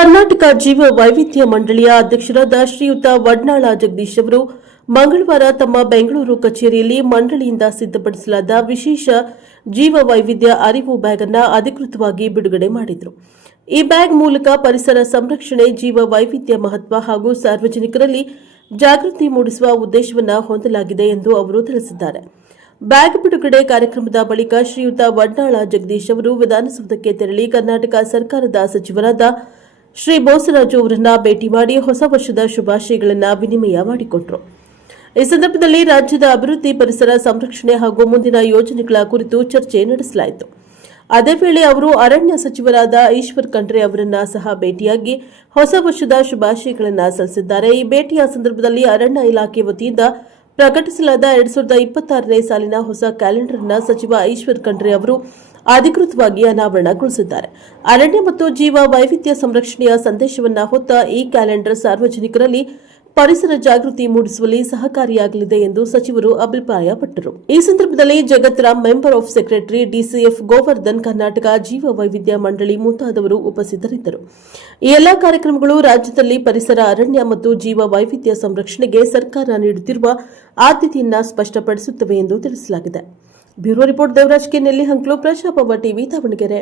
ಕರ್ನಾಟಕ ಜೀವ ವೈವಿಧ್ಯ ಮಂಡಳಿಯ ಅಧ್ಯಕ್ಷರಾದ ಶ್ರೀಯುತ ವಡ್ನಾಳ ಜಗದೀಶ್ ಅವರು ಮಂಗಳವಾರ ತಮ್ಮ ಬೆಂಗಳೂರು ಕಚೇರಿಯಲ್ಲಿ ಮಂಡಳಿಯಿಂದ ಸಿದ್ಧಪಡಿಸಲಾದ ವಿಶೇಷ ಜೀವ ವೈವಿಧ್ಯ ಅರಿವು ಬ್ಯಾಗ್ ಅನ್ನು ಅಧಿಕೃತವಾಗಿ ಬಿಡುಗಡೆ ಮಾಡಿದರು. ಈ ಬ್ಯಾಗ್ ಮೂಲಕ ಪರಿಸರ ಸಂರಕ್ಷಣೆ, ಜೀವ ವೈವಿಧ್ಯ ಮಹತ್ವ ಹಾಗೂ ಸಾರ್ವಜನಿಕರಲ್ಲಿ ಜಾಗೃತಿ ಮೂಡಿಸುವ ಉದ್ದೇಶವನ್ನು ಹೊಂದಲಾಗಿದೆ ಎಂದು ಅವರು ತಿಳಿಸಿದ್ದಾರೆ. ಬ್ಯಾಗ್ ಬಿಡುಗಡೆ ಕಾರ್ಯಕ್ರಮದ ಬಳಿಕ ಶ್ರೀಯುತ ವಡ್ನಾಳ ಜಗದೀಶ್ ಅವರು ವಿಧಾನಸೌಧಕ್ಕೆ ತೆರಳಿ ಕರ್ನಾಟಕ ಸರ್ಕಾರದ ಸಚಿವರಾದ ಶ್ರೀ ಬೋಸರಾಜು ಅವರನ್ನ ಭೇಟಿ ಮಾಡಿ ಹೊಸ ವರ್ಷದ ಶುಭಾಶಯಗಳನ್ನು ವಿನಿಮಯ ಮಾಡಿಕೊಂಡರು. ಈ ಸಂದರ್ಭದಲ್ಲಿ ರಾಜ್ಯದ ಅಭಿವೃದ್ಧಿ, ಪರಿಸರ ಸಂರಕ್ಷಣೆ ಹಾಗೂ ಮುಂದಿನ ಯೋಜನೆಗಳ ಕುರಿತು ಚರ್ಚೆ ನಡೆಸಲಾಯಿತು. ಅದೇ ವೇಳೆ ಅವರು ಅರಣ್ಯ ಸಚಿವರಾದ ಈಶ್ವರ್ ಖಂಡ್ರೆ ಅವರನ್ನ ಸಹ ಭೇಟಿಯಾಗಿ ಹೊಸ ವರ್ಷದ ಶುಭಾಶಯಗಳನ್ನು ಸಲ್ಲಿಸಿದ್ದಾರೆ. ಈ ಭೇಟಿಯ ಸಂದರ್ಭದಲ್ಲಿ ಅರಣ್ಯ ಇಲಾಖೆ ವತಿಯಿಂದ ಪ್ರಕಟಿಸಲಾದ 2026ನೇ ಸಾಲಿನ ಹೊಸ ಕ್ಯಾಲೆಂಡರ್ ಅನ್ನು ಸಚಿವ ಈಶ್ವರ್ ಖಂಡ್ರೆ ಅವರು ಅಧಿಕೃತವಾಗಿ ಅನಾವರಣಗೊಳಿಸಿದ್ದಾರೆ. ಅರಣ್ಯ ಮತ್ತು ಜೀವ ವೈವಿಧ್ಯ ಸಂರಕ್ಷಣೆಯ ಸಂದೇಶವನ್ನು ಹೊತ್ತ ಈ ಕ್ಯಾಲೆಂಡರ್ ಸಾರ್ವಜನಿಕರಲ್ಲಿ ಪರಿಸರ ಜಾಗೃತಿ ಮೂಡಿಸುವಲ್ಲಿ ಸಹಕಾರಿಯಾಗಲಿದೆ ಎಂದು ಸಚಿವರು ಅಭಿಪ್ರಾಯಪಟ್ಟರು. ಈ ಸಂದರ್ಭದಲ್ಲಿ Jagat Ram, member of secretary, DCF Govardhan, Karnataka ಜೀವ ವೈವಿಧ್ಯ ಮಂಡಳಿ ಮುಂತಾದವರು ಉಪಸ್ಥಿತರಿದ್ದರು. ಈ ಎಲ್ಲಾ ಕಾರ್ಯಕ್ರಮಗಳು ರಾಜ್ಯದಲ್ಲಿ ಪರಿಸರ, ಅರಣ್ಯ ಮತ್ತು ಜೀವ ವೈವಿಧ್ಯ ಸಂರಕ್ಷಣೆಗೆ ಸರ್ಕಾರ ನೀಡುತ್ತಿರುವ ಆದ್ಯತೆಯನ್ನು ಸ್ಪಷ್ಟಪಡಿಸುತ್ತವೆ ಎಂದು ತಿಳಿಸಲಾಗಿದೆ. Bureau report Devaraj K, Nellihanklu, Prajabhava TV, Davanagere.